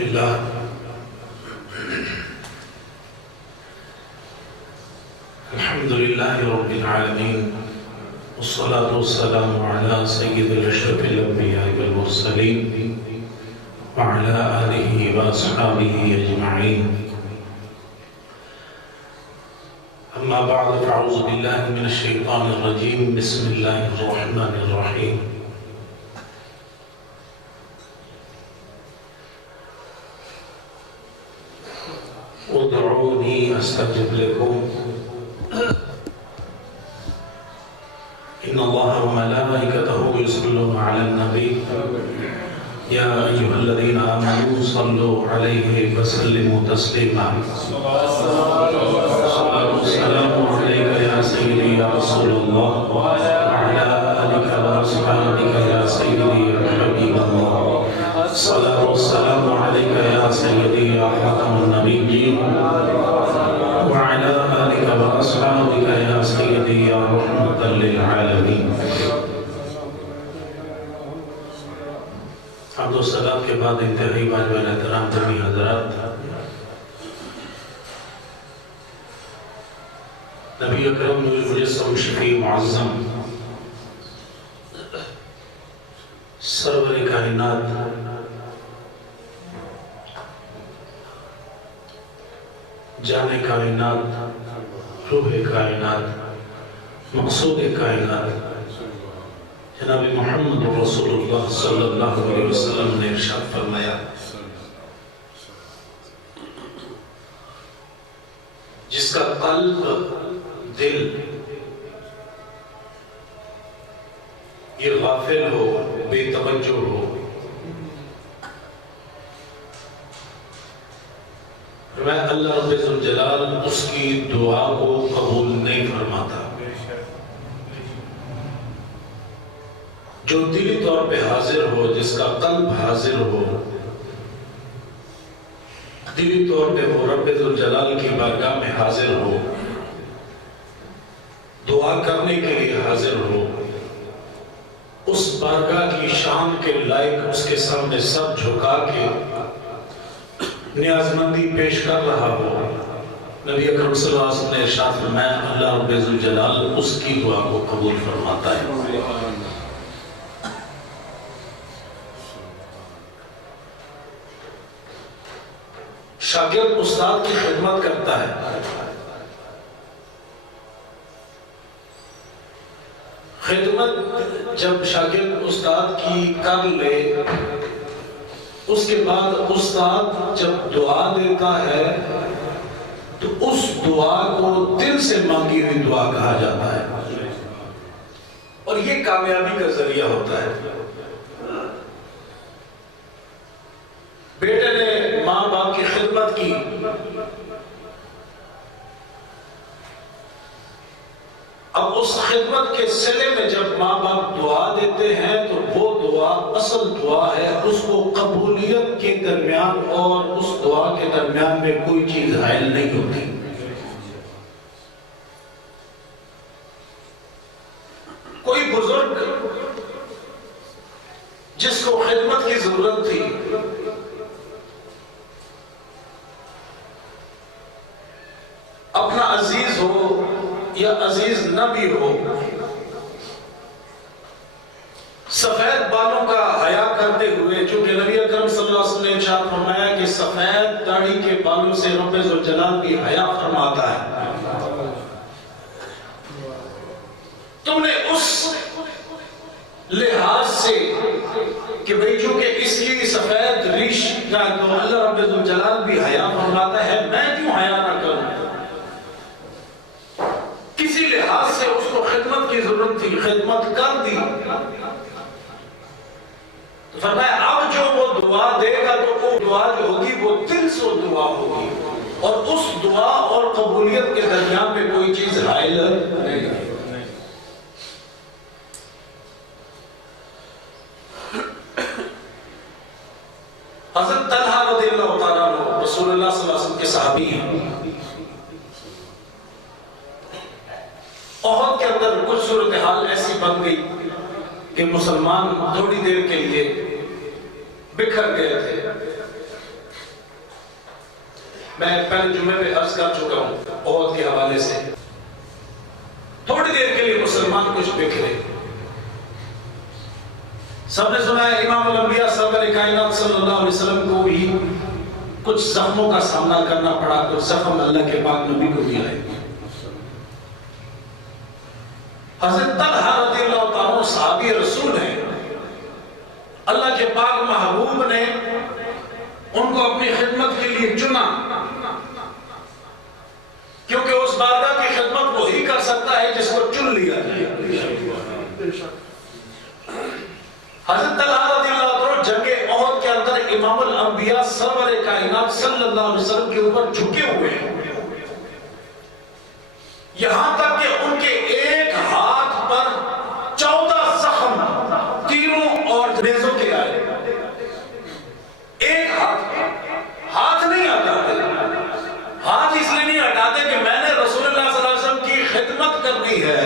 لله الحمد لله رب العالمين والصلاة والسلام على سيد الأشرف الأنبياء والمرسلين وعلى آله وأصحابه أجمعين. أما بعد فأعوذ بالله من الشيطان الرجيم. بسم الله الرحمن الرحيم. ادعوني أستجب لكم إن الله وملائكته يصلون على النبي يا أيها الذين آمنوا صلوا عليه وسلموا تسليما. السلام عليك يا سيدي يا رسول الله وعلى آلك وأصحابك يا سيدي يا حبيب الله. الصلاة والسلام عليك يا سيدي يا خاتم النبيين وعلى آلك وأصحابك يا سيدي يا رحمة للعالمين. حمد و صلاة کے بعد انتہائی واجبان احترام جمی حضرات، نبی اکرم نور المجسم شفیع معظم سرور کائنات جان کائنات روح کائنات مقصود کائنات جناب محمد رسول اللہ صلی اللہ علیہ وسلم نے ارشاد فرمایا، جس کا قلب دل یہ غافل ہو، بے توجہ ہو، میں اللہ رب الجلال اس کی دعا کو قبول نہیں فرماتا. جو دلی طور پہ حاضر ہو، جس کا قلب حاضر ہو، دلی طور پہ وہ رب الجلال کی بارگاہ میں حاضر ہو، دعا کرنے کے لیے حاضر ہو، اس بارگاہ کی شان کے لائق اس کے سامنے سب جھکا کے نیاز مندی پیش کر رہا ہو، نبی اکرم صلی اللہ علیہ وسلم نے ارشاد فرمایا اللہ رب الجلال اس کی دعا کو قبول فرماتا ہے. شاگرد استاد کی خدمت کرتا ہے، خدمت جب شاگرد استاد کی کر لے، اس کے بعد استاد جب دعا دیتا ہے تو اس دعا کو دل سے مانگی ہوئی دعا کہا جاتا ہے، اور یہ کامیابی کا ذریعہ ہوتا ہے. بیٹے نے ماں باپ کی خدمت کی، اب اس خدمت کے صلے میں جب ماں باپ دعا دیتے ہیں تو وہ دعا اصل دعا ہے، اس کو قبولیت کے درمیان اور اس دعا کے درمیان میں کوئی چیز حائل نہیں ہوتی. کوئی بزرگ جس کو خدمت کی ضرورت تھی، اپنا عزیز ہو یا عزیز نہ بھی ہو، سفید بالوں کا حیا کرتے ہوئے، چونکہ نبی اکرم صلی اللہ علیہ وسلم نے ارشاد فرمایا کہ سفید داڑھی کے بالوں سے رب ذوالجلال بھی حیا فرماتا ہے، تم نے اس لحاظ سے کہ بھئی چونکہ اس کی سفید ریش کا تو اللہ رب ذوالجلال بھی حیا فرماتا ہے، میں کیوں حیا نہ کروں؟ کسی لحاظ سے اس کو خدمت کی ضرورت تھی، خدمت کر دی. تو فرمایا اب جو وہ دعا دے گا تو وہ دعا جو ہوگی وہ دل سے دعا ہوگی، اور اس دعا اور قبولیت کے درمیان میں کوئی چیز حائل نہیں ہے. حضرت طلحہ رضی اللہ تعالیٰ عنہ رسول اللہ صلی اللہ علیہ وسلم کے صحابی ہیں. احد کے اندر کچھ صورتحال ایسی بن گئی کہ مسلمان تھوڑی دیر کے لیے بکھر گئے تھے. میں پہلے جمعے میں عرض کر چکا ہوں احد کے حوالے سے، تھوڑی دیر کے لیے مسلمان کچھ بکھرے. سب نے سنا ہے امام الانبیاء سرور کائنات صلی اللہ علیہ وسلم کو بھی کچھ زخموں کا سامنا کرنا پڑا، کچھ زخم اللہ کے پاک نبی کو بھی آئے. حضرت طلحہ رضی اللہ تعالیٰ صحابی رسول ہیں، اللہ کے پاک محبوب نے ان کو اپنی خدمت کے لیے چنا، کیونکہ اس بارگاہ کی خدمت وہی کر سکتا ہے جس کو چن لیا جائے. حضرت طلحہ رضی اللہ عنہ جنگ احد کے اندر امام الانبیاء سرور کائنات صلی اللہ علیہ وسلم کے اوپر جھکے ہوئے ہیں، یہاں تک کہ ان کے ایک ہاتھ پر 14 زخم تیروں اور نیزوں کے آئے. ایک ہاتھ نہیں ہٹاتے. ہاتھ اس لیے نہیں ہٹاتے کہ میں نے رسول اللہ صلی اللہ علیہ وسلم کی خدمت کرنی ہے،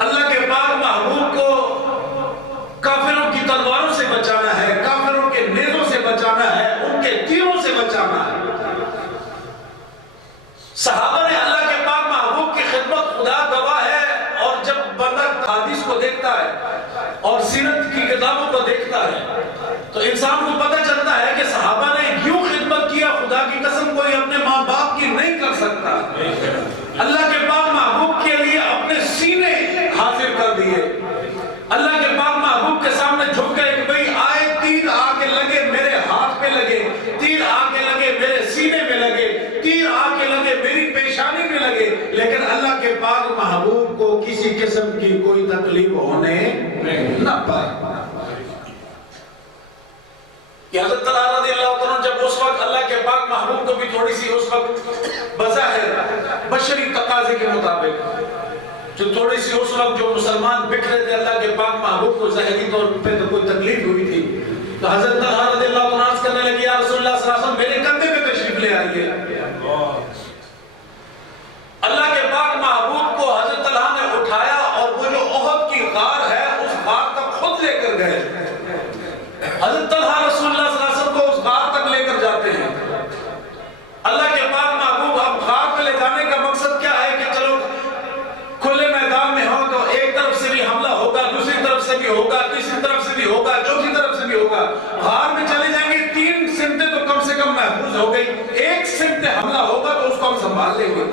اللہ کے پاک محبوب کو کافروں کی تلواروں سے بچانا ہے، کافروں کے نیزوں سے بچانا ہے، ان کے تیروں سے بچانا ہے. صحابہ نے اللہ کے پاک محبوب کی خدمت خدا گواہ ہے، اور جب بندہ حدیث کو دیکھتا ہے اور سیرت کی کتابوں کو دیکھتا ہے تو انسان کو پتہ چلتا ہے کہ صحابہ نے کیوں خدمت کیا. خدا کی قسم کوئی اپنے ماں باپ کی نہیں کر سکتا، اللہ کے پاک محبوب کے لیے اپنے سینے حاضر کر دیے، اللہ کے پاک محبوب کے سامنے جھک گئے کہ بھئی آئے تیر آ کے لگے میرے ہاتھ پہ لگے، تیر آ کے لگے میرے سینے میں لگے، تیر آ کے لگے میری پیشانی میں لگے، لیکن اللہ کے پاک محبوب کو کسی قسم کی کوئی تکلیف ہونے نہ پائے. کہ حضرت طلحہ رضی اللہ عنہ جب اس وقت اللہ کے پاک محبوب کو بھی تھوڑی سی اس وقت بظاہر بشری تقاضے کے مطابق جو تھوڑی سی اس وقت جو مسلمان بکھرے تھے، اللہ کے پاک محبوب کو ظاہری طور پہ تو کوئی تکلیف ہوئی تھی، تو حضرت طلحہ رضی اللہ عنہ عرض کرنے لگے یا رسول اللہ صلی اللہ علیہ وسلم میرے کندھے پہ تشریف لے آئیے. اللہ کے پاک محبوب کو حضرت طلحہ نے اٹھایا اور وہ جو احد کی غار ہے اس غار تک خود لے کر گئے. حضرت طلحہ رسول اللہ صلی اللہ علیہ وسلم کو اس غار تک لے کر جاتے ہیں. اللہ کے پاک محبوب اب غار پہ لے جانے کا مقصد کیا ہے کہ چلو کھلے میدان میں ہو تو ایک طرف سے بھی حملہ ہوگا، دوسری طرف سے بھی ہوگا، تیسری طرف سے بھی ہوگا، چوتھی طرف سے بھی ہوگا. غار میں چلے جائیں گے، 3 سمتیں تو کم سے کم محفوظ ہو گئی، ایک سمت حملہ ہوگا تو اس کو ہم سنبھال لیں گے.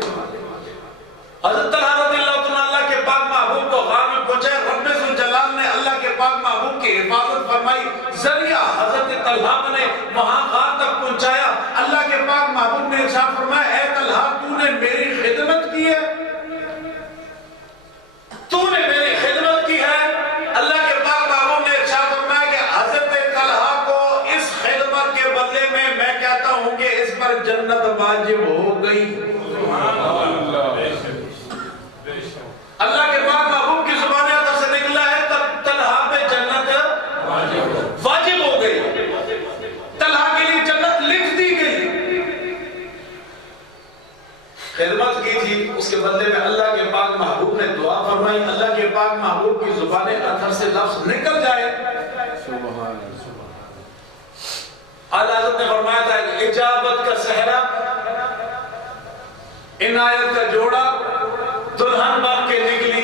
حضرت طلحہ رضی اللہ عنہ اللہ کے پاک محبوب کو غار میں پہنچائے. رب ذوالجلال نے اللہ کے پاک محبوب کی حفاظت فرمائی، ذریعہ حضرت طلحہ نے وہاں غار تک پہنچایا. اللہ کے پاک محبوب نے ارشاد فرمایا اے طلحہ تو نے میری خدمت کی ہے، تو نے میری خدمت کی ہے. اللہ کے پاک محبوب نے ارشاد فرمایا کہ حضرت طلحہ کو اس خدمت کے بدلے میں کہتا ہوں کہ اس پر جنت واجب ہو گئی. اللہ کے پاک محبوب کی زبان عطا سے نکلا ہے طلحہ پہ جنت واجب ہو گئی، طلحہ کے لیے جنت لکھ دی گئی. خدمت کی تھی، اس کے بدلے میں اللہ کے پاک محبوب نے دعا فرمائی. اللہ کے پاک محبوب کی زبان عطا سے لفظ نکل جائے. حضرت نے فرمایا تھا اجابت کا صحرا، عنایت کا جوڑا، دلہن بن کے نکلی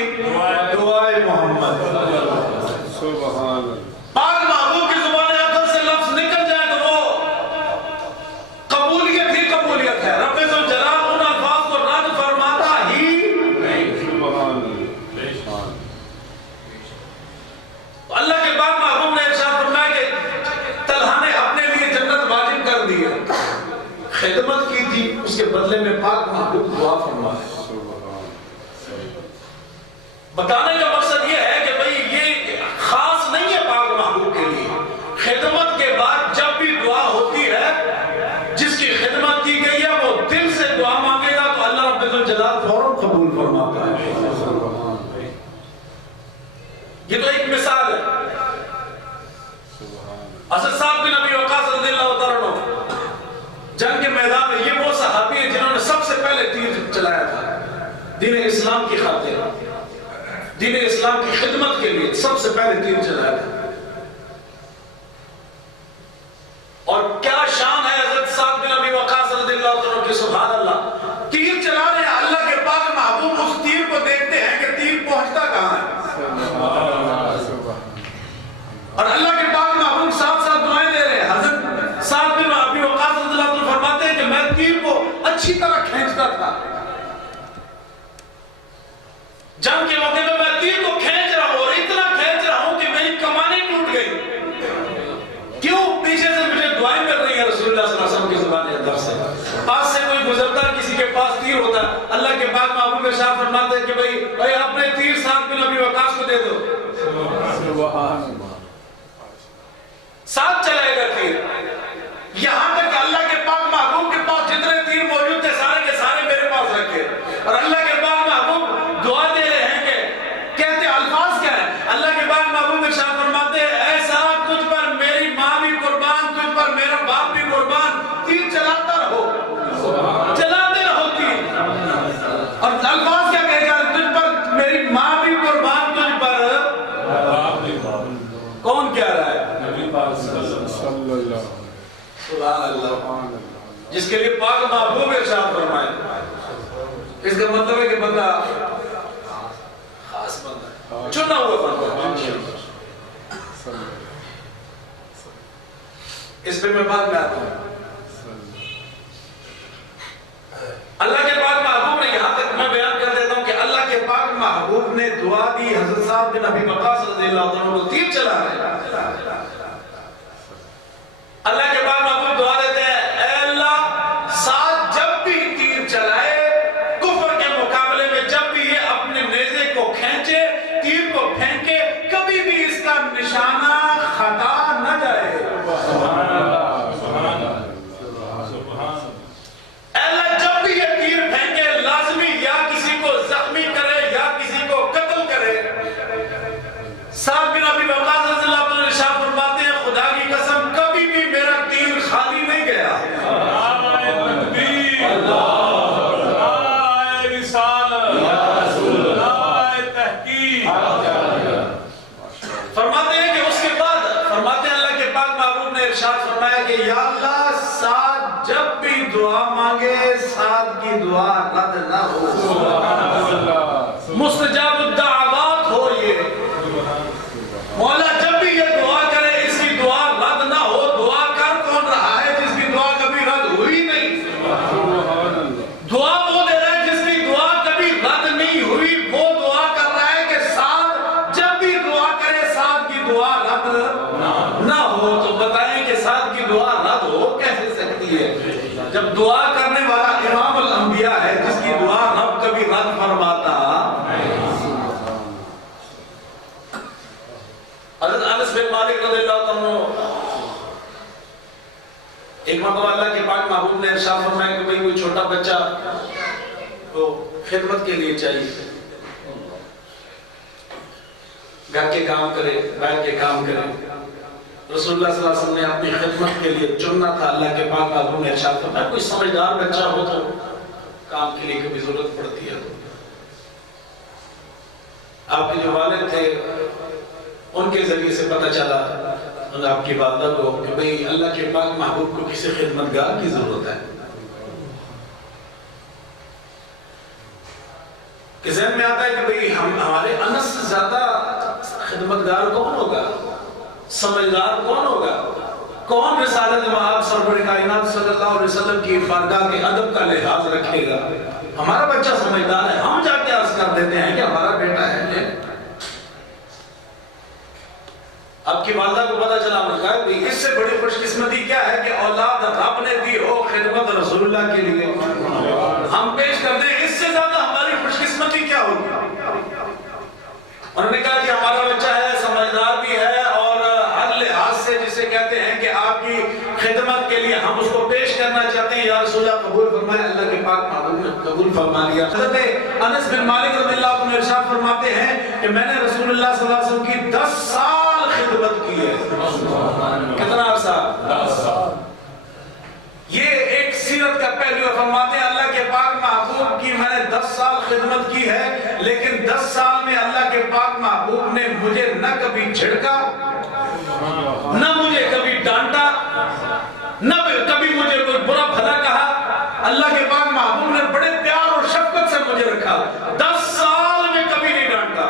دعائے محمد. پاک محبوب کی زبان عطا سے لفظ نکل جائے تو وہ قبولیت ہی قبولیت ہے. رب ذوالجلال ان الفاظ کو رد فرماتا ہی اللہ کے پاک محبوب نے ارشاد فرمایا کہ طلحہ نے اپنے لیے جنت واجب کر دی ہے. خدمت کی تھی، اس کے بدلے میں پاک محبوب دعا فرمایا. بتانے کا مقصد یہ ہے کہ بھئی یہ خاص نہیں ہے پاک محبوب کے لیے. خدمت کے بعد جب بھی دعا ہوتی ہے، جس کی خدمت کی گئی ہے وہ دل سے دعا مانگے گا تو اللہ رب الجلال فوراً قبول فرماتا ہے. یہ تو ایک مثال ہے. حضرت سعد بن ابی وقاص رضی اللہ عنہ جنگ کے میدان میں، یہ وہ صحابی ہیں جنہوں نے سب سے پہلے تیر چلایا تھا دین اسلام کی خاطر، دین اسلام کی خدمت کے لیے سب سے پہلے تیر چلایا تھا. اور کیا شان ہے حضرت سعد بن ابی وقاص رضی اللہ عنہ اچھی طرح کھینچتا تھا. جنگ کے موقع میں تیر کو کھینچ رہا ہوں اور اتنا کھینچ رہا ہوں کہ میری کمانیں ٹوٹ گئی. کیوں؟ پیچھے سے مجھے دعائیں مل رہی ہیں رسول اللہ صلی اللہ علیہ وسلم کی زبان اندر سے. پاس سے کوئی گزرتا کسی کے پاس تیر ہوتا, اللہ کے پاک محبوب ارشاد فرماتے ہیں کہ بھائی اپنے تیر سعد بن ابی وقاص کو دے دو. ساتھ چلائے گا تیر. یہاں تک اللہ کے پاک محبوب کے پاس جتنے تیر موجود تھے سارے کے سارے میرے پاس رکھے. اور اللہ کے پاک محبوب دعا دے رہے ہیں کہ کہتے الفاظ کیا ہے؟ اللہ کے پاک محبوب ارشاد فرماتے ہیں ایسا تجھ پر میری ماں بھی قربان, تجھ پر میرا باپ بھی قربان, تیر چلاتا رہو, چلاتے رہو تیر. اور الفاظ کیا کہے گا؟ تجھ پر میری ماں بھی قربان, تجھ پر کون کہہ رہا ہے؟ سبحان اللہ, جس کے لیے پاک محبوب ارشاد فرمائے. اس کا مطلب ہے کہ بندہ خاص بندہ ہے, چنا ہوا بندہ. اس پہ میں بات میں آتا ہوں. اللہ کے پاک محبوب نے, یہاں تک میں بیان کر دیتا ہوں کہ اللہ کے پاک محبوب نے دعا دی حضرت صاحب بن ابی وقاص رضی اللہ عنہ کو تیر چلا رہے. اللہ کے پاک محبوب دعا دیتے ہیں اے اللہ ساتھ جب بھی تیر چلائے کفر کے مقابلے میں, جب بھی یہ اپنے نیزے کو کھینچے, تیر کو پھینکے, کبھی بھی اس کا نشانہ خطا نہ جائے. اے اللہ جب بھی یہ تیر پھینکے لازمی یا کسی کو زخمی کرے یا کسی کو قتل کرے. صاحب بن ابی وقاص رضی اللہ عنہ ارشاد فرماتے ہیں خدا کی قسم کبھی بھی میرا تیر خالی نہیں گیا. فرماتے ہیں کہ اس کے بعد فرماتے ہیں اللہ کے پاک محبوب نے ارشاد فرمایا کہ یا اللہ ساتھ جب بھی دعا مانگے ساتھ کی دعا رد نہ ہو, مستجاب الدعوات ہو. یہ مولا جب بھی یہ دعا کرے اس کی دعا رد نہ ہو. دعا کر کون رہا ہے جس کی دعا کبھی رد ہوئی نہیں؟ دعا وہ دے رہا ہے جس کی دعا کبھی رد نہیں ہوئی. وہ دعا کر رہا ہے کہ ساتھ جب بھی دعا کرے ساتھ کی دعا رد نہ ہو. تو بتائیں کہ ساتھ کی دعا رد ہو کیسے سکتی ہے جب دعا کرنے والا امام الانبیاء ہے جس کی دعا رب کبھی رد فرماتا. حضرت انس بن مالک رضی اللہ عنہ ایک مرتبہ اللہ کے پاک محبوب نے ارشاد فرمایا کہ کوئی چھوٹا بچہ کو خدمت کے لیے چاہیے, گھر کے کام کرے, بیٹھ کے کام کرے. رسول اللہ صلی اللہ علیہ وسلم نے اپنی خدمت کے لیے چننا تھا. اللہ کے پاک محبوب نے ارشاد فرمایا کوئی سمجھدار بچہ ہو تو کام کے لیے کبھی ضرورت پڑتی ہے. آپ کے جو والد تھے ان کے ذریعے سے پتہ چلا آپ کی والدہ کو کہ بھئی اللہ کے پاک محبوب کو کسی خدمتگار کی ضرورت ہے. کہ ذہن میں آتا ہے کہ بھئی ہمارے انس سے زیادہ خدمتگار کون ہوگا, سمجھدار کون ہوگا, کون رسالت مآب سرور کائنات صلی اللہ علیہ وسلم کی بارگاہ کے ادب کا لحاظ رکھے گا. ہمارا بچہ سمجھدار ہے, ہم جا کے عرض کر دیتے ہیں کہ ہمارا بیٹا ہے. آپ کی والدہ کو پتہ چلا انہوں نے کہا کہ اس سے بڑی خوش قسمتی کیا ہے کہ اولاد رب نے دی ہو خدمت رسول اللہ کے لیے ہم پیش کر دیں, اس سے زیادہ ہماری خوش قسمتی کیا ہوگی. انہوں نے کہا کہ ہمارا بچہ ہے, سمجھدار بھی ہے اور ہر لحاظ سے جسے کہتے ہیں کہ آپ کی خدمت کے لیے ہم اس کو پیش کرنا چاہتے ہیں, یا رسول اللہ قبول فرمائے. اللہ کے پاک محبوب نے قبول فرما لیا. حضرت انس بن مالک رضی اللہ عنہ ارشاد فرماتے ہیں کہ میں نے رسول اللہ صلی اللہ علیہ وسلم کی 10 سال خدمت کی ہے. کتنا عرصہ؟ 10 سال. یہ ایک سیرت کا پہلو ہے. فرماتے ہیں اللہ کے پاک محبوب کی میں نے 10 سال خدمت کی ہے, لیکن 10 سال میں اللہ کے پاک محبوب نے مجھے نہ کبھی جھڑکا, نہ مجھے کبھی ڈانٹا, نہ کبھی مجھے کوئی برا بھلا کہا. اللہ کے پاک محبوب نے بڑے پیار اور شفقت سے مجھے رکھا. 10 سال میں کبھی نہیں ڈانٹا.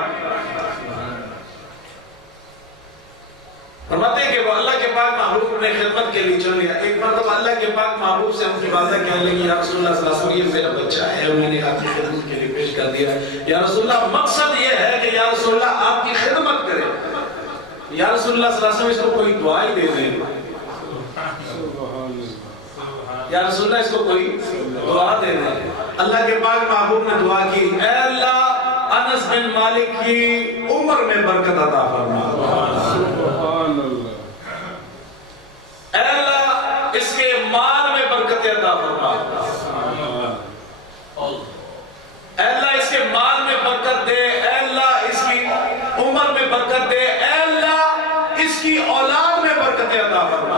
فرماتے ہیں کہ وہ اللہ کے پاک محبوب نے خدمت کے لیے چن لیا. ایک مرتبہ اللہ کے پاک محبوب سے ان کی والدہ کہنے لگی یا رسول اللہ صلی اللہ علیہ وسلم یہ میرا بچہ ہے اور میں نے آپ کی خدمت کے لیے پیش کر دیا ہے. یا رسول اللہ مقصد یہ ہے کہ یا رسول اللہ آپ کی خدمت کرے. یا رسول اللہ صلی اللہ علیہ وسلم اس کو کوئی دعا ہی دے دیں. یا رسول اللہ اس کو کوئی دعا دے دیں. اللہ کے پاک محبوب نے دعا کی اے اللہ انس بن مالک کی عمر میں برکت عطا فرما. اے اللہ اس کے مال میں برکت عطا فرما. اے اللہ اس کے مال میں برکت دے. اے اللہ اس کی عمر میں برکت دے. اے اللہ اس کی اولاد میں برکت عطا فرما.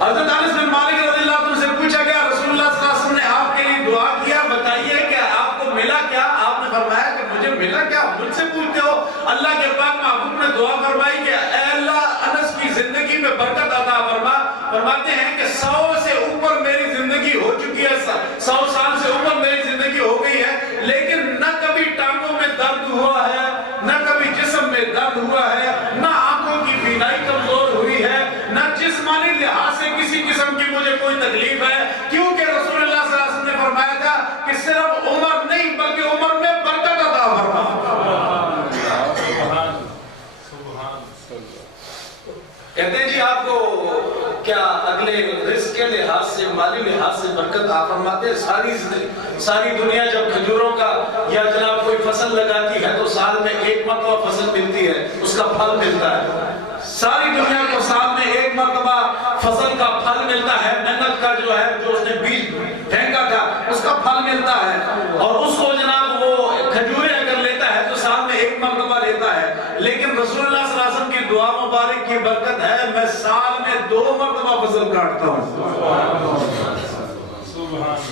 حضرت انس بن مالک رضی اللہ عنہ سے پوچھا گیا رسول اللہ صلی اللہ علیہ وسلم نے آپ کے لیے دعا کیا بتائیے کہ آپ کو ملا کیا؟ آپ نے فرمایا کہ مجھے ملا کیا؟ مجھ سے پوچھتے ہو. اللہ کے پاک محبوب نے دعا فرمائی کہ اے اللہ انس کی زندگی میں برکت عطا فرما. فرماتے ہیں کہ 100 سے اوپر میری زندگی ہو چکی ہے. 100 سال سے اوپر میری زندگی ہو گئی ہے لیکن نہ کبھی ٹانگوں میں درد ہوا ہے نہ کبھی جسم میں درد ہوا ہے نہ آنکھوں کی بینائی کمزور ہوئی ہے نہ جسمانی لحاظ سے کسی قسم کی مجھے کوئی تکلیف ہے کیونکہ رسول اللہ صلی اللہ علیہ وسلم نے فرمایا تھا کہ صرف عمر نہیں بلکہ عمر میں برکت عطا فرما. کہتے ہیں جی آپ کو کیا اگلے رزق کے لحاظ سے مالی لحاظ سے برکت عطا فرماتے ہیں. ساری دنیا جب کھجوروں کا یا جناب کوئی فصل لگاتی ہے تو سال میں ایک مرتبہ فصل ملتی ہے اس کا پھل ملتا ہے. ساری دنیا کو سال میں ایک مرتبہ فصل کا پھل ملتا ہے. محنت کا جو ہے جو اس نے بیج پھینکا تھا اس کا پھل ملتا ہے اور اس کو جناب وہ کھجوریں اگر لیتا ہے تو سال میں ایک مرتبہ لیتا ہے. لیکن رسول اللہ صلی اللہ علیہ وسلم کی دعا مبارک کی برکت ہے میں سال میں 2 مرتبہ فصل کاٹتا ہوں.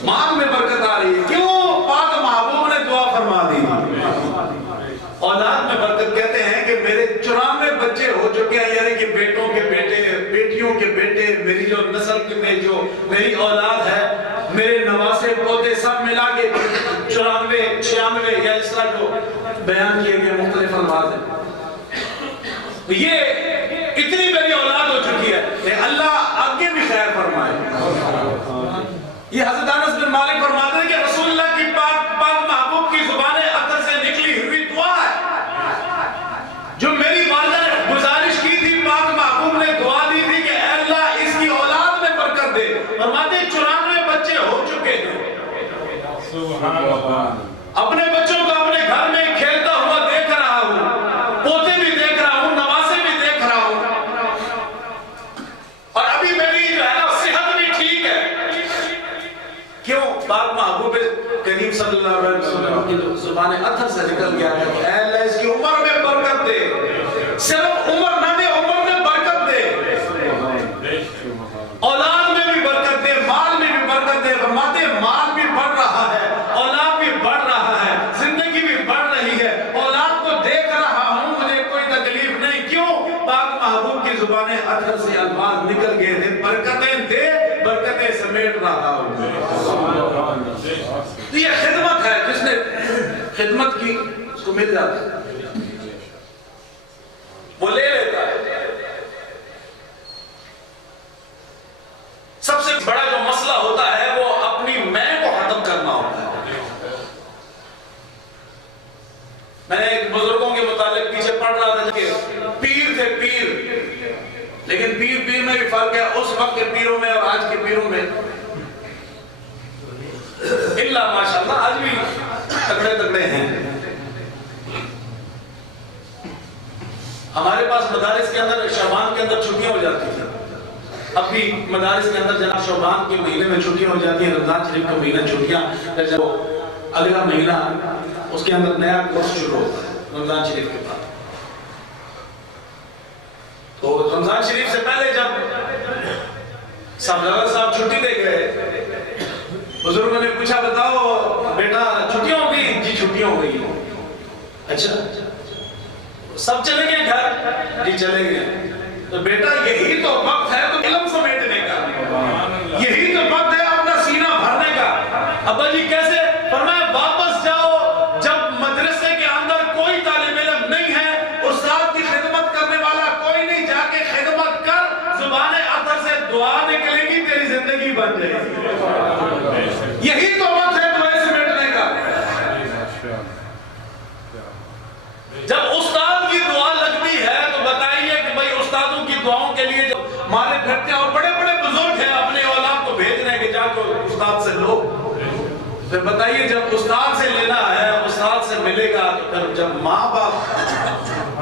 مال میں برکت آ رہی ہے. کیوں؟ پاک محبوب نے دعا فرما دی. اولاد میں برکت کہتے ہیں کہ میرے 94 بچے ہو چکے ہیں یعنی کہ بیٹوں کے بیٹے بیٹیوں کے بیٹے میری جو نسل میں جو میری اولاد ہے میرے نواسے پوتے سب ملا کے 94 96 یا اس طرح جو بیان کیے گئے مختلف الفاظ ہیں. یہ اتنی میری اولاد ہو چکی ہے کہ اللہ آگے بھی خیر فرمائے. یہ حضرت انس بن مالک فرماتے ہیں کہ رسول اللہ کی پاک محبوب کی زبان اطہر سے نکلی ہوئی دعا ہے جو میری والدہ نے گزارش کی تھی. پاک محبوب نے دعا دی تھی کہ اے اللہ اس کی اولاد میں برکت دے. فرماتے ہیں 94 بچے ہو چکے ہیں. سبحان اللہ. اپنے بچوں کو اپنے گھر میں کھیلتا ہوا دیکھ رہا ہوں پوتے بھی دیکھ رہا ہوں نواسے بھی دیکھ رہا ہوں اور ابھی میری جو ہے نا صحت بھی ٹھیک ہے. کیوں؟ پاک محبوب کریم صلی اللہ علیہ وسلم کی زبان اطہر سے نکل گیا ہے کہ اے اللہ اس کی عمر میں برکت دے. صرف عمر نہ دے عمر میں برکت دے. اولاد میں بھی برکت دے مال میں بھی برکت دے. فرماتے مال بھی بڑھ رہا ہے اولاد بھی بڑھ رہا ہے زندگی بھی بڑھ رہی ہے. اولاد کو دیکھ رہا ہوں مجھے کوئی تکلیف نہیں. کیوں؟ پاک محبوب کی زبان اطہر سے الفاظ نکل گئے تھے برکتیں دے برکتیں سمیٹ رہا ہوں. تو یہ خدمت ہے جس نے خدمت کی اس کو مل جاتا ہے وہ لے لیتا ہے. سب سے بڑا جو مسئلہ ہوتا ہے وہ اپنی میں کو ختم کرنا ہوتا ہے. میں نے ایک بزرگوں کے متعلق پیچھے پڑھ رہا تھا کہ پیر تھے پیر لیکن پیر میں بھی فرق ہے اس وقت کے پیروں میں اور آج کے پیروں میں. اللہ ماشاءاللہ آج بھی تگڑے ہیں. ہمارے پاس مدارس کے اندر شعبان کے اندر چھٹیاں ہو جاتی ہیں. اب بھی مدارس کے اندر جناب شعبان کے مہینے میں چھٹیاں ہو جاتی ہیں. رمضان شریف کا مہینہ چھٹیاں جب اگلا مہینہ اس کے اندر نیا کورس شروع ہوتا ہے رمضان شریف کے بعد. تو رمضان شریف سے پہلے جب صاحب چھٹی دے گئے بزرگوں نے پوچھا بتاؤ بیٹا چھٹیاں ہو گئی؟ جی چھٹیاں ہو گئی. اچھا سب چلے گئے گھر؟ جی چلے گئے. تو بیٹا یہی تو وقت ہے تو علم سمیٹنے کا, یہی تو وقت ہے اپنا سینہ بھرنے کا. ابا جی کیسے؟ فرمایا واپس جاؤ جب مدرسے کے اندر کوئی طالب علم نہیں ہے, استاد کی خدمت کرنے والا کوئی نہیں, جا کے خدمت کر, زبان اطہر سے دعا نکلے زندگی بن جائے گی. یہی تو وقت ہے تمہیں سمیٹنے کا. جب استاد کی دعا لگتی ہے تو بتائیے کہ بھائی استادوں کی دعاؤں کے لیے جب مارے پھرتے ہیں اور بڑے بڑے بزرگ ہیں اپنے اولاد کو بھیج رہے ہیں کہ جا کے استاد سے لو, پھر بتائیے جب استاد سے لینا ہے, استاد سے ملے گا, تو پھر جب ماں باپ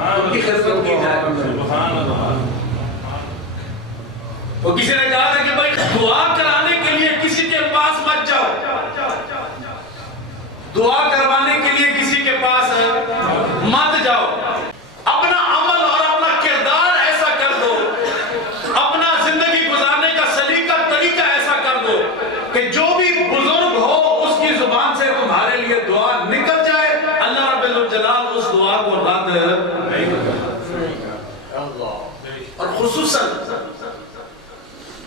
ان کی خدمت کی جائے. وہ کسی نے کہا تھا کہ بھائی دعا کرانے کے لیے کسی کے پاس مت جاؤ, دعا کروانے کے لیے کسی کے پاس مت جاؤ. اپنا عمل اور اپنا کردار ایسا کر دو, اپنا زندگی گزارنے کا سلیقہ طریقہ ایسا کر دو کہ جو بھی بزرگ ہو اس کی زبان سے تمہارے لیے دعا نکل جائے, اللہ رب الجلال اس دعا کو رد نہیں کرتا. اور خصوصاً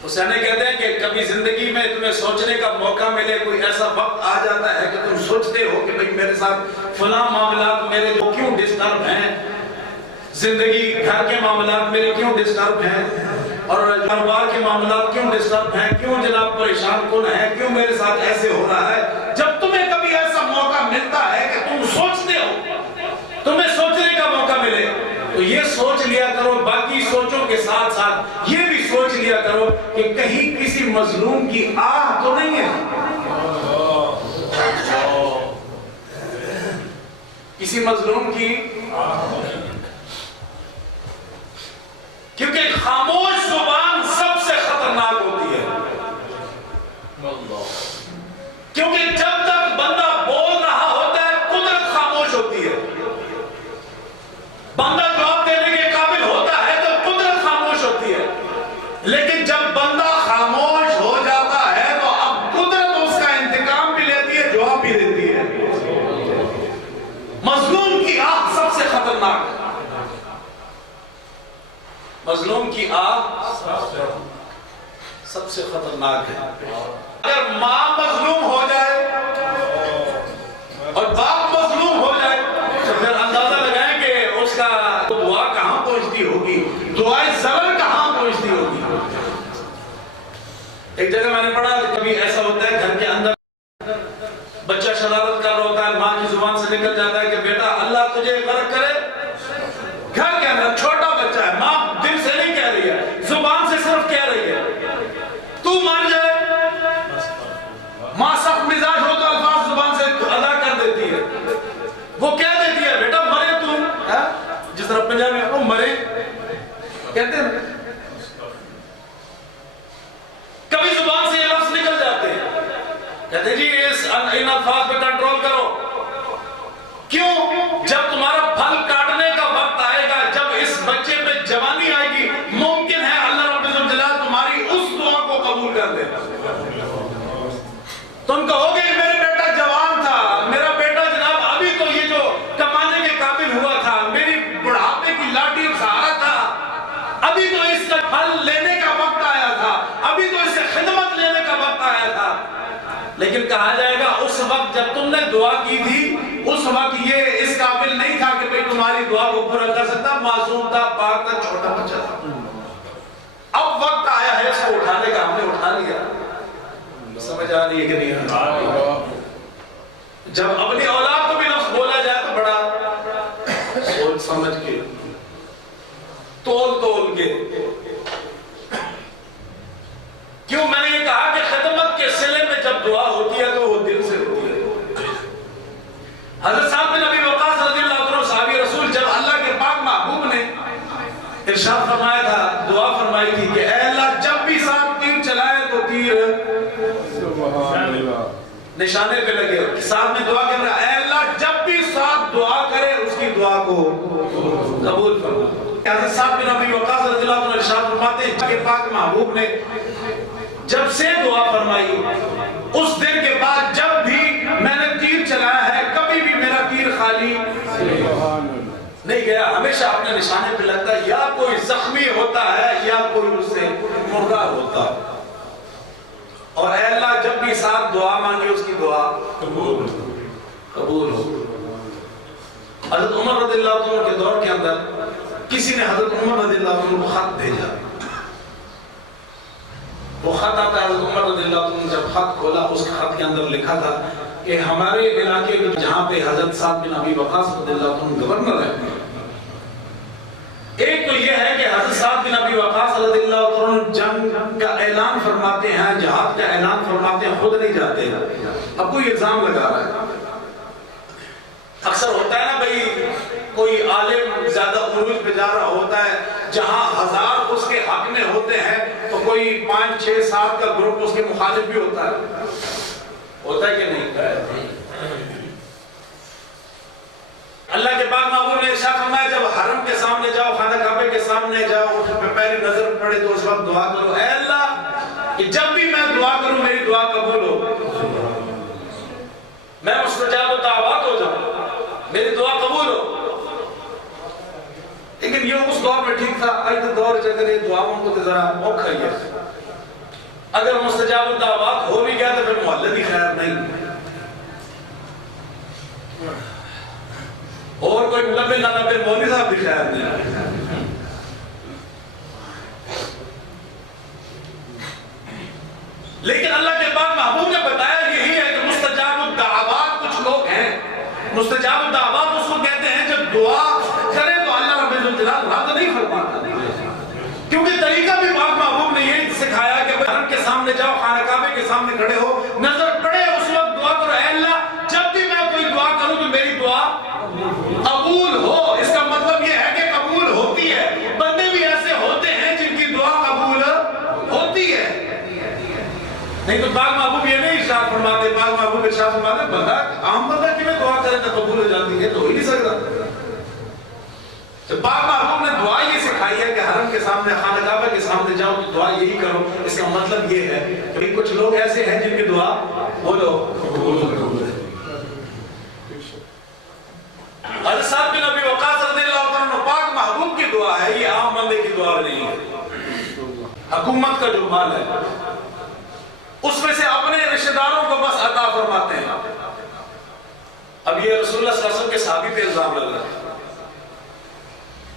حسین کہتے ہیں کہ کبھی زندگی میں تمہیں سوچنے کا موقع ملے, کوئی ایسا وقت آ جاتا ہے کہ تم سوچتے ہو کہ بھئی میرے ساتھ فلاں معاملات میرے جو کیوں ڈسٹرب ہیں, زندگی گھر کے معاملات میرے کیوں ڈسٹرب ہیں, اور کاروبار کے معاملات کیوں ڈسٹرب ہیں, کیوں جناب پریشان کن ہے, کیوں میرے ساتھ ایسے ہو رہا ہے. جب تمہیں کبھی ایسا موقع ملتا ہے کہ تم سوچتے ہو, تمہیں سوچنے کا موقع ملے, تو یہ سوچ لیا کرو, باقی سوچوں کے ساتھ ساتھ یہ بھی سوچ لیا کرو کہ کہیں کسی مظلوم کی آہ تو نہیں ہے, کسی مظلوم کی, کیونکہ خاموش زبان سب سے خطرناک ہوتی ہے. کیونکہ جب تک بندہ بول رہا ہوتا ہے قدرت خاموش ہوتی ہے. بندہ جواب دینے کے قابل ہوتا ہے تو قدرت خاموش ہوتی ہے, لیکن جب بندہ خاموش ہو جاتا ہے تو اب قدرت اس کا انتقام بھی لیتی ہے, جواب بھی دیتی ہے. مظلوم کی آہ سب سے خطرناک ہے, مظلوم کی آہ سب سے خطرناک ہے. اگر ماں مظلوم ہو جائے اور باپ مظلوم ہو جائے تو پھر اندازہ لگائیں کہ اس کا دعا کہاں پہنچتی ہوگی, دعائیں زبر کہاں پہنچتی ہوگی. ایک جگہ میں نے پڑھا کہ کبھی ایسا ہوتا ہے گھر کے اندر بچہ شرارت کر رہا ہوتا ہے, ماں کی زبان سے نکل جاتا ہے کہ بیٹا اللہ تجھے غرق کرے. گھر کے اندر چھوٹا بچہ ہے, ماں دل سے نہیں کہہ رہی ہے, زبان سے صرف کہہ رہی ہے تو مان جائے. ماں سخت مزاج ہو تو الفاظ زبان سے ادا کر دیتی ہے, وہ کہہ دیتی ہے بیٹا مرے تم, جس طرح پنجابی میں وہ مرے کہتے ہیں. کبھی زبان سے یہ لفظ نکل جاتے ہیں, کہتے ہیں جی ان الفاظ پہ کنٹرول کرو. کیوں؟ جب تمہارا پھل کاٹنے کا وقت آئے گا, جب اس بچے پہ جوانی آئے گی, ممکن ہے اللہ رب الجلال تمہاری اس دعا کو قبول کر دے. تم کہو گے کہ میرا بیٹا جوان تھا, میرا بیٹا جناب ابھی تو یہ جو کمانے کے قابل ہوا تھا, میری بڑھاپے کی لاٹھی سہارا تھا, ابھی تو اس کا پھل لینے کا وقت آیا تھا, ابھی تو اس سے خدمت لینے کا وقت آیا تھا. لیکن کہا جائے گا اس وقت جب تم نے دعا کی تھی اس وقت یہ اس قابل نہیں تھا کہ تمہاری دعا کو پورا کر سکتا, معصوم تھا, پاک تھا, چھوٹا بچہ تھا. اب وقت آیا ہے اس کو اٹھانے کا, ہم نے اٹھا لیا. سمجھ آ رہی ہے کہ نہیں؟ جب اپنی اولاد کو بھی لفظ بولا جائے تو بڑا سوچ سمجھ کے, تول کے. کیوں میں نے یہ کہا کہ خدمت کے صلے میں جب دعا ہوتی ہے تو وہ دل سے ہوتی ہے. حضرت سعد بن ابی وقاص رضی اللہ عنہ صحابی رسول, جب اللہ کے پاک محبوب نے ارشاد فرمایا تھا, دعا فرمائی تھی کہ اے اللہ جب بھی ساتھ تیر چلائے تو تیر نشانے پہ لگے. ساتھ میں دعا کر رہا ہے, اے اللہ جب بھی ساتھ دعا کرے اس کی دعا کو قبول فرما. حضرت سعد بن ابی وقاص رضی اللہ عنہ ارشاد فرماتے ہیں کہ پاک محبوب نے جب سے دعا فرمائی اس دن کے بعد جب بھی میں نے تیر چلایا ہے کبھی بھی میرا تیر خالی نہیں گیا, ہمیشہ اپنے نشانے پہ لگتا ہے, یا کوئی زخمی ہوتا ہے یا کوئی اس سے مردہ ہوتا. اور اے اللہ جب بھی ساتھ دعا مانگے اس کی دعا قبول ہو. حضرت عمر رضی اللہ عنہ کے دور کے اندر کسی نے حضرت عمر رضی اللہ عنہ کو خط بھیجا, وہ خط آتا ہے، حضرت عمر رضی اللہ عنہ نے جب خط کھولا اس خط کے اندر لکھا تھا کہ ہمارے علاقے کے جہاں پہ حضرت سعد بن ابی وقاص رضی اللہ عنہ گورنر ہے، ایک تو یہ ہے کہ حضرت سعد بن ابی وقاص رضی اللہ عنہ جنگ کا اعلان فرماتے ہیں، جہاد کا اعلان فرماتے ہیں، خود نہیں جاتے ہیں، اب کوئی الزام لگا رہا ہے۔ اکثر ہوتا ہے نا بھائی کوئی عالم زیادہ عروج پہ جا رہا ہوتا ہے، جہاں ہزار اس کے حق میں ہوتے ہیں تو کوئی 5 6 7 کا گروپ اس کے مخالف بھی ہوتا ہے کہ نہیں؟ اللہ کے پاک محبوب نے ارشاد فرمایا جب حرم کے سامنے جاؤ، خانہ کعبہ کے سامنے جاؤ، اس پہ پہلی نظر پڑے تو اس وقت دعا کرو، اے اللہ کہ جب بھی میں دعا کروں میری دعا قبول ہو، میں مستجاب الدعوات ہو جاؤں، میری دعا قبول ہو۔ لیکن یہ اس دور میں ٹھیک تھا، آج تو دور اگر یہ دعاؤں کو ذرا موقع ہے، اگر مستجاب الدعوات ہو بھی گیا تو پھر محلت ہی خیر نہیں، اور کوئی نبی نہ نبی مولوی صاحب بھی خیر نہیں۔ لیکن اللہ کے پاک محبوب نے بتایا یہی ہے کہ مستجاب الدعوات کچھ لوگ ہیں، مستجاب الدعوات اس کو کہتے ہیں جب دعا کرے تو اللہ رب الجلال رد نہیں فرماتا، کیونکہ طریقہ بھی پاک محبوب نے یہی سکھایا کہ حرم کے سامنے جاؤ، خانہ کعبہ کے سامنے کھڑے ہو، نظر پڑے اس وقت دعا کرو، اے اللہ جب بھی میں کوئی دعا کروں تو میری دعا قبول ہو۔ اس کا مطلب یہ ہے کہ قبول ہوتی ہے، بندے بھی ایسے ہوتے ہیں جن کی دعا قبول ہوتی ہے، نہیں تو پاک محبوب یہ نہیں ارشاد فرماتے، پاک محبوب ارشاد فرماتے بندہ عام بندہ کی میں دعا کرے تو قبول ہو جاتی ہے، تو ہو ہی نہیں سکتا۔ تو پاک محبوب نے دعا یہ سکھائی ہے کہ حرم کے سامنے، خانہ کعبہ کے سامنے جاؤ تو دعا یہی کرو۔ اس کا مطلب یہ ہے کہ کچھ لوگ ایسے ہیں جن کی دعا بولو قبول ہے۔ حضرت سعد بن ابی وقاص رضی اللہ عنہ پاک محبوب کی دعا ہے، یہ عام بندے کی دعا نہیں ہے۔ حکومت کا جو مال ہے اس میں سے اپنے رشتہ داروں کو بس عطا فرماتے ہیں۔ اب یہ رسول اللہ صلی اللہ علیہ وسلم کے صحابی پہ الزام لگ رہا ہے،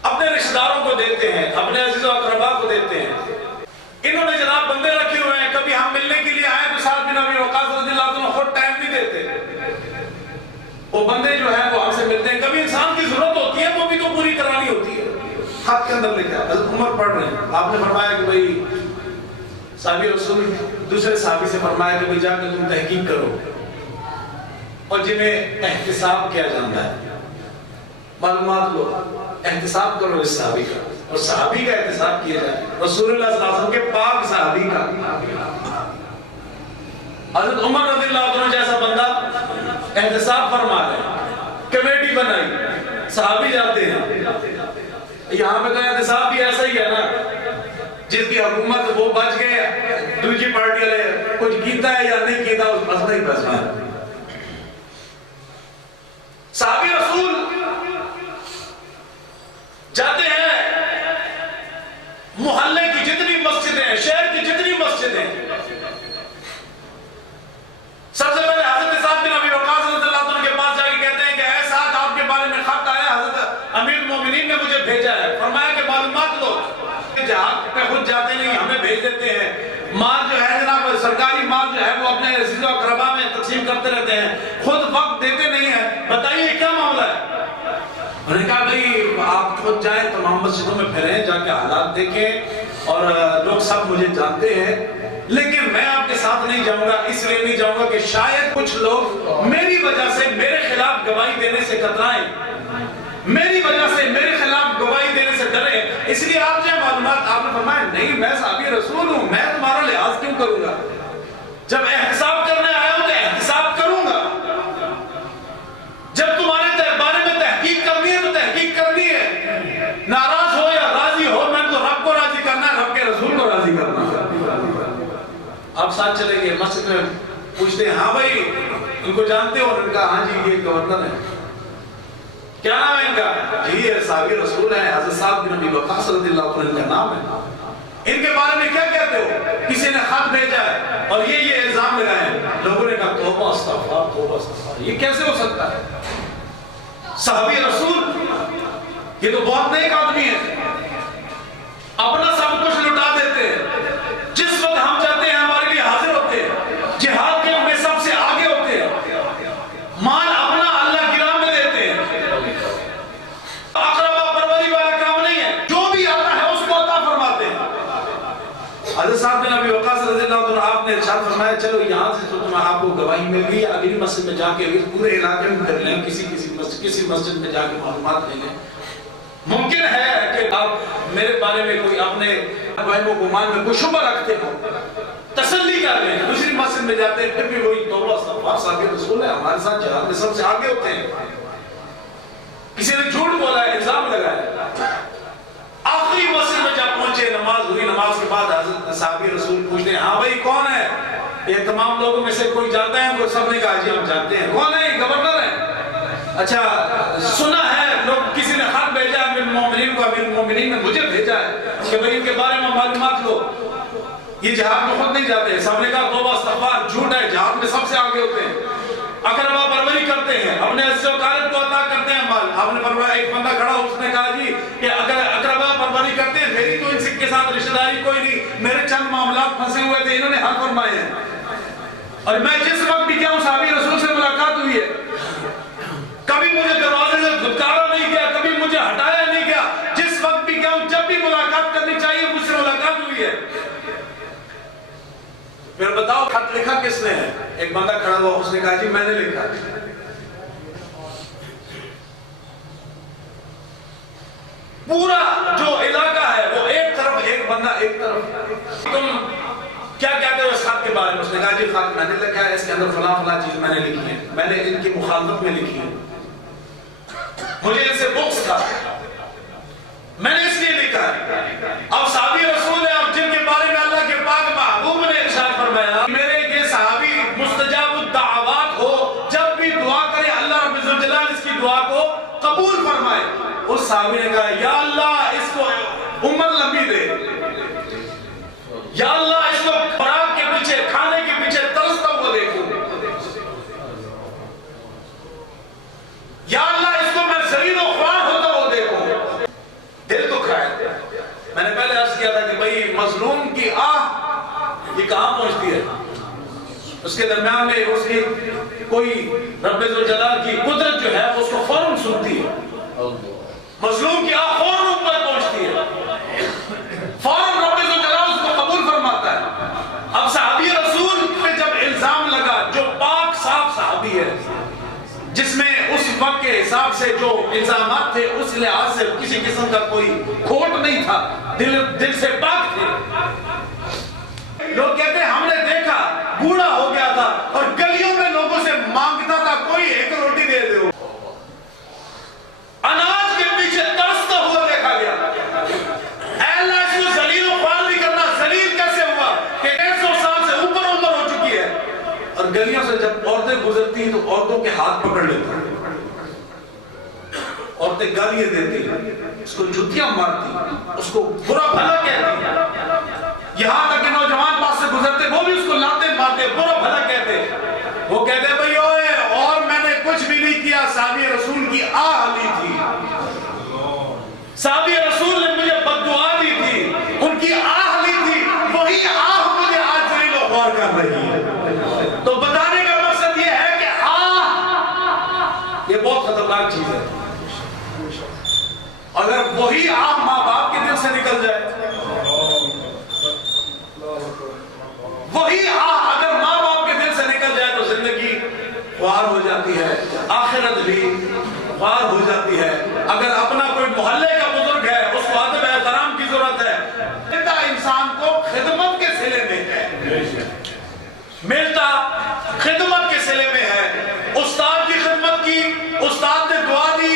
اپنے رشتہ داروں کو دیتے ہیں، اپنے عزیز و اقربا کو دیتے ہیں۔ انہوں نے جناب بندے رکھے ہوئے ہیں، کبھی ہم ملنے کے لیے آئے تو سعد بن ابی وقاص رضی اللہ عنہ خود ٹائم نہیں دیتے، وہ بندے جو ہیں وہ ہم سے ملتے ہیں، کبھی انسان کی ضرورت ہوتی ہے وہ بھی تو پوری کرانی ہوتی ہے۔ خط کے اندر لکھا ہے، حضرت عمر پڑھ رہے ہیں، آپ نے فرمایا کہ بھائی صحابی رسول دوسرے صحابی سے فرمایا کہ بھائی جا کے تم تحقیق کرو اور جنہیں احتساب کیا جاتا ہے معلومات لو، احتساب کرو اس صحابی کا، اور صحابی کا احتساب کیا جائے، رسول اللہ صلی اللہ علیہ وسلم کے پاک صحابی کا۔ حضرت عمر رضی اللہ عنہ جیسا بندہ احتساب فرما رہے، کمیٹی بنائی، صحابی جاتے ہیں، یہاں پہ تو احتساب بھی ایسا ہی ہے نا، جس کی حکومت وہ بچ گئے، دوسری پارٹی والے کچھ کیتا ہے یا نہیں کیتا اس مسئلہ ہی بچ گیا۔ صحابی رسول جاتے ہیں، محلے کی جتنی مسجدیں، شہر کی جتنی مسجدیں، سب سے پہلے حضرت سعد بن ابی وقاص رضی اللہ عنہ کے پاس جا کے کہتے ہیں کہ اے سعد آپ کے بارے میں خط آیا، حضرت امیر المومنین نے مجھے بھیجا ہے، فرمایا کہ معلومات لو، جہاد پہ خود جاتے نہیں، ہمیں بھیج دیتے ہیں، مال جو ہے جناب سرکاری مال جو ہے وہ اپنے عزیز و اقربا میں تقسیم کرتے رہتے ہیں، خود وقت دیتے نہیں ہیں، بتائیے کیا معاملہ ہے؟ انہوں نے کہا بھئی آپ خود جائیں، تمام مسجدوں میں پھریں، جا کے حالات دیکھیں، اور لوگ سب مجھے جانتے ہیں، لیکن میں آپ کے ساتھ نہیں جاؤں گا، اس لیے نہیں جاؤں گا کہ شاید کچھ لوگ میری وجہ سے میرے خلاف گواہی دینے سے کترائیں، میری وجہ سے میرے خلاف گواہی دینے سے ڈریں، اس لیے آپ جو معلومات۔ آپ نے فرمایا نہیں میں صحابی رسول ہوں، میں تمہارا لحاظ کیوں کروں گا؟ جب احتساب کرنے آیا ہوں تو احتساب کروں گا، جب تمہارے بارے میں تحقیق کرنی ہے تو تحقیق کرنی ہے، ناراض ہو یا راضی ہو میں تو رب کو راضی کرنا ہے، رب کے رسول کو راضی کرنا ہے۔ آپ ساتھ چلیں گے، مسجد میں پوچھتے ہیں ہاں بھائی ان کو جانتے ہو؟ انہوں نے کہا ہاں جی یہ گورنر ہے۔ کیا نام ہے ان کا؟ جی یہ صحابی رسول ہیں، حضرت سعد بن ابی وقاص رضی اللہ عنہ کا نام ہے۔ ان کے بارے میں کیا کہتے ہو؟ کسی نے خط بھیجا ہے اور یہ الزام لگائے ہیں۔ لوگوں نے کہا توبہ استغفار توبہ استغفار، یہ کیسے ہو سکتا ہے؟ صحابی رسول یہ تو بہت نیک آدمی ہے، اپنا سب کچھ لٹا دیتے ہیں، جس وقت ہم چاہتے آپ نے ارشاد فرمایا چلو یہاں سے تو تمہیں آپ کو گواہی مل گئی، اگلی مسجد میں جا کے پورے علاقے میں پھر لیں، کسی مسجد میں جا کے معلومات لے لیں۔ ممکن ہے کہ آپ میرے بارے میں کوئی اپنے وہم و گمان میں کوئی شبہ رکھتے ہو، تسلی کر لیں۔ دوسری مسجد میں جاتے ہیں پھر بھی وہی توبہ استغفار صاحب رسول ہے، ہمارے ساتھ جہاد میں سب سے آگے ہوتے ہیں۔ کسی نے جھوٹ بولا ہے، الزام لگایا۔ آخری مسجد میں جب پہنچے، نماز ہوئی، نماز کے بعد حضرت صحابی رسول پوچھتے ہیں ہاں بھائی کون ہے؟ یہ تمام لوگوں میں سے کوئی جانتا ہے؟ وہ سب نے کہا جی ہم جانتے ہیں۔ کون ہے؟ گورنر ہے۔ اچھا سنا ہے لوگ کسی نے خط بھیجا امیر المومنین کو، امیر المومنین نے مجھے بھیجا ہے کہ بھائی ان کے بارے میں معلومات لو، یہ جہاد میں خود نہیں جاتے۔ سب نے کہا توبہ استغفار، جھوٹ ہے، جہاد میں سب سے آگے ہوتے ہیں، اقربا پروری کرتے ہیں، اپنے عزیز و اقارب کو عطا کرتے ہیں مال۔ آپ نے فرمایا ایک بندہ کھڑا، اس نے کہا جی کہ اگر اقربا پروری کرتے ہیں، میری تو ان سے کے ساتھ رشتہ داری کوئی نہیں، میرے چند معاملات پھنسے ہوئے تھے، انہوں نے حل فرمائے ہیں، اور میں جس وقت بھی کیا ہوں صحابی رسول سے ملاقات ہوئی ہے، کبھی مجھے دروازے سے دھتکارا نہیں کیا، کبھی مجھے ہٹایا نہیں کیا، جس وقت بھی کیا ہوں جب بھی ملاقات کرنی چاہیے مجھ سے ملاقات ہوئی ہے۔ پھر بتاؤ خط لکھا کس نے ہے؟ ایک بندہ کھڑا ہوا، اس نے کہا جی میں نے لکھا۔ پورا جو علاقہ ہے وہ ایک طرف، ایک بندہ ایک طرف، تم کیا کہتے ہو اس خط کے بارے میں؟ اس نے کہا جی خط میں نے لکھا ہے، اس کے اندر فلاں فلاں چیز میں نے لکھی ہے، میں نے ان کی مخالفت میں لکھی ہے، مجھے ان سے بغض تھا، میں نے اس لیے لکھا ہے۔ اب صحابی رسول ہے، اب جن کے بارے میں اللہ کے پاک محبوب نے ارشاد فرمایا میرے یہ صحابی مستجاب الدعوات ہو، جب بھی دعا کرے اللہ رب الجلال اس کی دعا کو قبول فرمائے۔ اس صحابی نے کہا یا اللہ اس کو عمر لمبی دے، یا اللہ اس کو خوراک کے پیچھے، کھانے کے پیچھے ترستا ہوا دیکھوں، یا اللہ اس کو میں ذلیل و خوار ہوتا ہوا دیکھوں۔ دل تو کھائے۔ میں نے پہلے عرض کیا تھا کہ بھئی مظلوم کی آہ یہ کہاں پہنچتی ہے؟ اس کے درمیان میں اس کی کوئی رب ذوالجلال کی قدرت جو ہے اس کو فوراً سنتی ہے، مظلوم کی آہ فوراً اوپر پہنچتی ہے، فوراً رب ذوالجلال اس کو قبول فرماتا ہے۔ اب صحابی رسول پہ جب الزام لگا، جو پاک صاف صحابی ہے، جس میں اس وقت کے حساب سے جو الزامات تھے اس لحاظ سے کسی قسم کا کوئی کھوٹ نہیں تھا، دل سے پاک تھے، لوگ کہتے ہیں ہم نے دیکھا بوڑھا ہو گیا تھا اور گلیوں میں لوگوں سے مانگتا تھا کوئی ایک روٹی دے دو، اناج کے پیچھے ترستا ہوا دیکھا گیا۔ اے اللہ اس کو ذلیل و خوار نہیں کرنا، ذلیل کیسے ہوا کہ 150 سال سے اوپر عمر ہو چکی ہے، اور گلیوں سے جب عورتیں گزرتی ہیں تو عورتوں کے ہاتھ پکڑ لیتے ہیں، عورتیں گالیاں دیتی ہیں، اس کو جوتیاں مارتی، اس کو برا بھلا کہتی، یہاں تک کہ نوجوان پاس سے گزرتے وہ بھی اس کو لاتے مارتے، برا بھلا کہتے، وہ کہتے بھئی اوئے اور میں نے کچھ بھی نہیں کیا، صحابی رسول کی آہ لی تھی، صحابی رسول نے مجھے بد دعا دی تھی، ان کی آہ لی تھی، وہی آہ مجھے آج ذلیل و خوار کر رہی ہے۔ تو بتانے کا مقصد یہ ہے کہ آہ یہ بہت خطرناک چیز ہے، اگر وہی آہ ماں باپ کے دل سے نکل جائے، وہی آہ اگر ماں باپ کے دل سے نکل جائے تو زندگی خوار ہو جاتی ہے، آخرت بھی خوار ہو جاتی ہے۔ اگر اپنا کوئی محلے کا بزرگ ہے اس کو ادب احترام کی ضرورت ہے، ملتا انسان کو خدمت کے صلے میں ہے، ملتا خدمت کے صلے میں ہے، استاد کی خدمت کی، استاد نے دعا دی،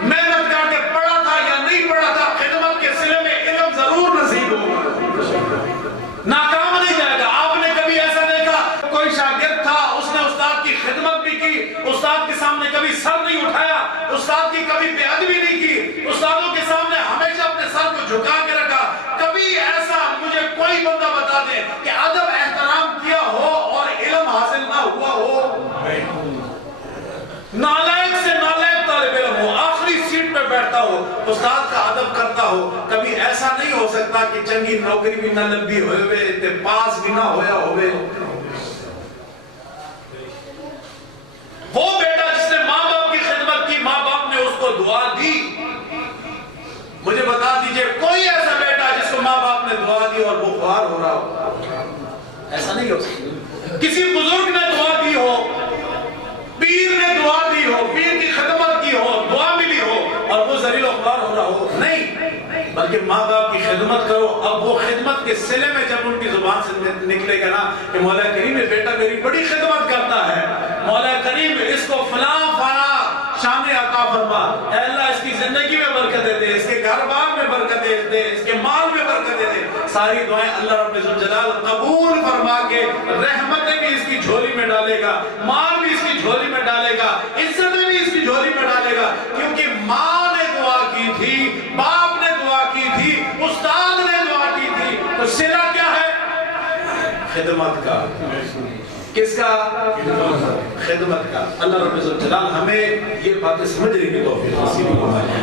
محنت کر کے پڑھا تھا یا نہیں پڑھا تھا، خدمت کے صلے میں علم ضرور نصیب ہوگا، ناکام نہیں جائے گا۔ آپ نے کبھی ایسا دیکھا کوئی شاگرد تھا، اس نے استاد کی خدمت بھی کی، استاد کے سامنے کبھی سر نہیں اٹھایا، استاد کی کبھی بے ادبی نہیں کی، استادوں کے سامنے ہمیشہ اپنے سر کو جھکا کے رکھا، کبھی ایسا مجھے کوئی بندہ بتا دے کہ ادب احترام کیا ہو اور علم حاصل نہ ہوا ہو؟ نالائق سے نالائق طالب علم ہو، آخری سیٹ پہ بیٹھتا ہو، استاد کا ادب کرتا ہو، کبھی ایسا نہیں ہو سکتا کہ چنگی نوکری بھی نہ لبھی ہوئے تے پاس بھی نہ ہویا ہوئے۔ وہ بیٹا جس نے ماں باپ کی خدمت کی، ماں باپ نے اس کو دعا دی، مجھے بتا دیجئے کوئی ایسا بیٹا جس کو ماں باپ نے دعا دی اور وہ خوار ہو رہا ہو؟ ایسا نہیں ہو سکتی. کسی بزرگ نے دعا دی ہو, پیر نے دعا دی ہو, پیر کی خدمت کی ہو, دعا ملی ہو اور وہ ذلیل و خوار ہو رہا ہو, نہیں, بلکہ ماں باپ کی خدمت کرو. اب وہ خدمت کے صلے میں جب ان کی زبان سے نکلے گا نا کہ مولا کریم یہ بیٹا میری بڑی خدمت کرتا ہے, مولا کریم اس کو فلاں شان عطا فرما, اے اللہ اس کی زندگی میں برکتیں دے, اس کے گھر بار میں برکتیں دے, اس کے مال میں برکتیں دے, ساری دعائیں اللہ رب الجلال قبول فرما کے رحمتیں بھی اس کی جھولی میں ڈالے گا, مال بھی اس کی جھولی میں ڈالے گا, عزتیں بھی اس کی جھولی میں ڈالے گا. کیونکہ ماں نے دعا کی تھی, باپ نے دعا کی تھی, استاد نے دعا کی تھی, تو صلہ کیا ہے؟ خدمت کا. کس کا؟ خدمت کا. اللہ رب الجلال ہمیں یہ باتیں سمجھنے کی توفیق نصیب فرمائے.